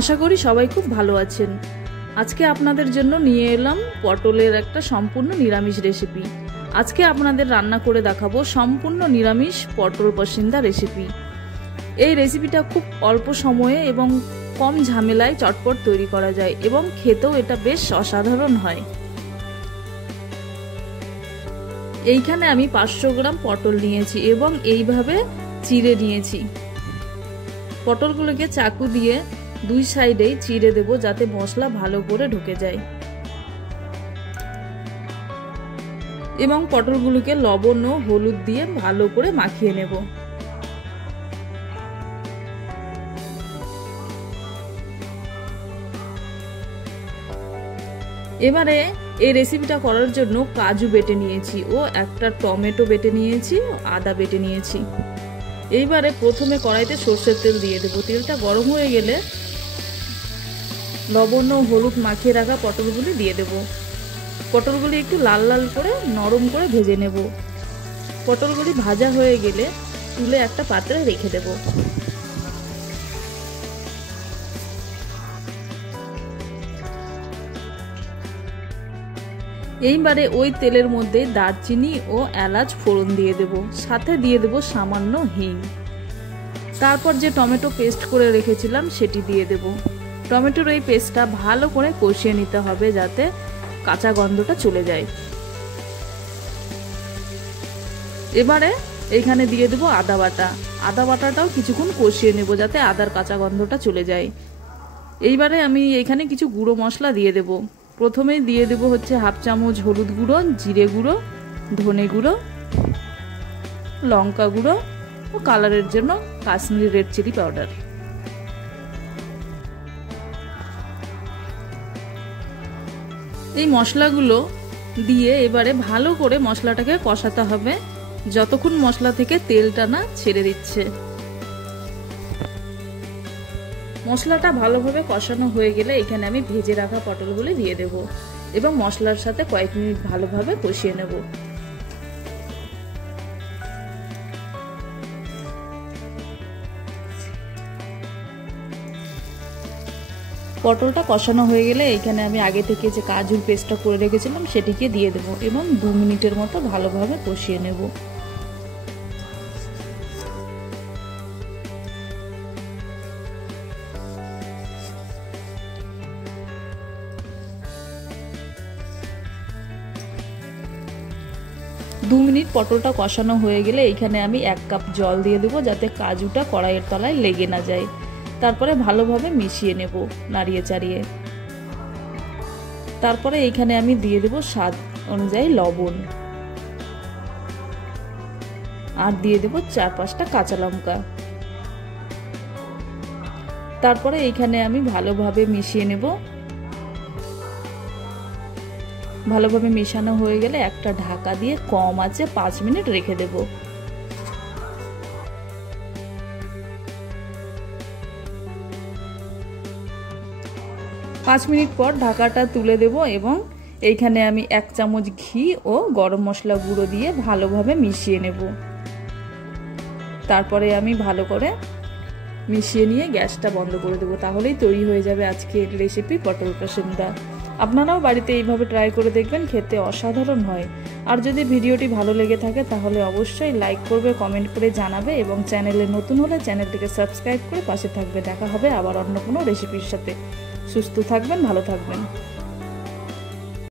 আশা করি সবাই খুব ভালো আছেন। আজকে আপনাদের জন্য নিয়ে এলাম পটলের একটা সম্পূর্ণ নিরামিষ রেসিপি। আজকে আপনাদের রান্না করে দেখাবো সম্পূর্ণ নিরামিষ পটল পসিন্দা রেসিপি। এই রেসিপিটা খুব অল্প সময়ে এবং কম ঝামেলায় চটপট তৈরি করা যায় এবং খেতেও এটা বেশ অসাধারণ হয়। এইখানে আমি 500 গ্রাম পটল নিয়েছি এবং এইভাবে চিড়ে নিয়েছি। পটলগুলোকে চাকু দিয়ে দুই সাইডেই চিড়ে দেব যাতে মশলা ভালো করে ঢুকে যায় এবং পটলগুলোকে লবণ ও হলুদ দিয়ে ভালো করে মাখিয়ে নেব। এবারে এই রেসিপিটা করার জন্য কাজু বেটে নিয়েছি ও একটা টমেটো বেটে নিয়েছি, আদা বেটে নিয়েছি। এইবারে প্রথমে কড়াইতে সরষের তেল দিয়ে দেবো। তেলটা গরম হয়ে গেলে লবণ ও হলুদ মাখিয়ে রাখা পটলগুলি দিয়ে দেব। পটলগুলি একটু লাল লাল করে নরম করে ভেজে নেব। পটলগুলি ভাজা হয়ে গেলে তুলে একটা পাত্রে রেখে দেব। এইবারে ওই তেলের মধ্যে দারচিনি ও এলাচ ফোড়ন দিয়ে দেব, সাথে দিয়ে দেব সামান্য হিং। তারপর যে টমেটো পেস্ট করে রেখেছিলাম সেটি দিয়ে দেব। টমেটোর এই পেস্টটা ভালো করে কষিয়ে নিতে হবে যাতে কাঁচা গন্ধটা চলে যায়। এবারে এইখানে দিয়ে দেব আদা বাটা। আদা বাটাটাও কিছুক্ষণ কষিয়ে নেব যাতে আদার কাঁচা গন্ধটা চলে যায়। এইবারে আমি এখানে কিছু গুঁড়ো মশলা দিয়ে দেব। প্রথমেই দিয়ে দেব হচ্ছে হাফ চামচ হলুদ গুঁড়ো, জিরে গুঁড়ো, ধনে গুঁড়ো, লঙ্কা গুঁড়ো ও কালারের জন্য কাশ্মীরি রেড চিলি পাউডার। এই মশলাগুলো দিয়ে এবারে ভালো করে মশলাটাকে কষাতে হবে যতক্ষণ মশলা থেকে তেলটা না ছেড়ে দিচ্ছে। মশলাটা ভালোভাবে কষানো হয়ে গেলে এখানে আমি ভেজে রাখা পটলগুলি দিয়ে দেব এবং মশলার সাথে কয়েক মিনিট ভালোভাবে কষিয়ে নেব। পটলটা কষানো হয়ে গেলে এখানে আমি আগে থেকে যে কাজুর পেস্টটা করে রেখেছিলাম সেটিকে দিয়ে দেব এবং 2 মিনিটের মতো ভালোভাবে কষিয়ে নেব। দু মিনিট পটলটা কষানো হয়ে গেলে এইখানে আমি 1 কাপ জল দিয়ে দেবো যাতে কাজুটা কড়াইয়ের তলায় লেগে না যায়। তারপরে ভালোভাবে মিশিয়ে নেব নাড়িয়ে চাড়িয়ে। তারপরে এইখানে আমি দিয়ে দেব স্বাদ অনুযায়ী লবণ আর দিয়ে দেব 4-5টা কাঁচা লঙ্কা। তারপরে এইখানে আমি ভালোভাবে মিশিয়ে নেব। ভালোভাবে মেশানো হয়ে গেলে একটা ঢাকা দিয়ে কম আঁচে 5 মিনিট রেখে দেব। পাঁচ মিনিট পর ঢাকাটা তুলে দেব এবং এইখানে আমি 1 চামচ ঘি ও গরম মশলা গুঁড়ো দিয়ে ভালোভাবে মিশিয়ে নেব। তারপরে আমি ভালো করে মিশিয়ে নিয়ে গ্যাসটা বন্ধ করে দেব। তাহলেই তৈরি হয়ে যাবে আজকের রেসিপি পটল পসিন্দা। আপনারাও বাড়িতে এইভাবে ট্রাই করে দেখবেন, খেতে অসাধারণ হয়। আর যদি ভিডিওটি ভালো লেগে থাকে তাহলে অবশ্যই লাইক করবে, কমেন্ট করে জানাবে এবং চ্যানেলে নতুন হলে চ্যানেলটিকে সাবস্ক্রাইব করে পাশে থাকবে। দেখা হবে আবার অন্য কোনো রেসিপির সাথে। সুস্থ থাকবেন, ভালো থাকবেন।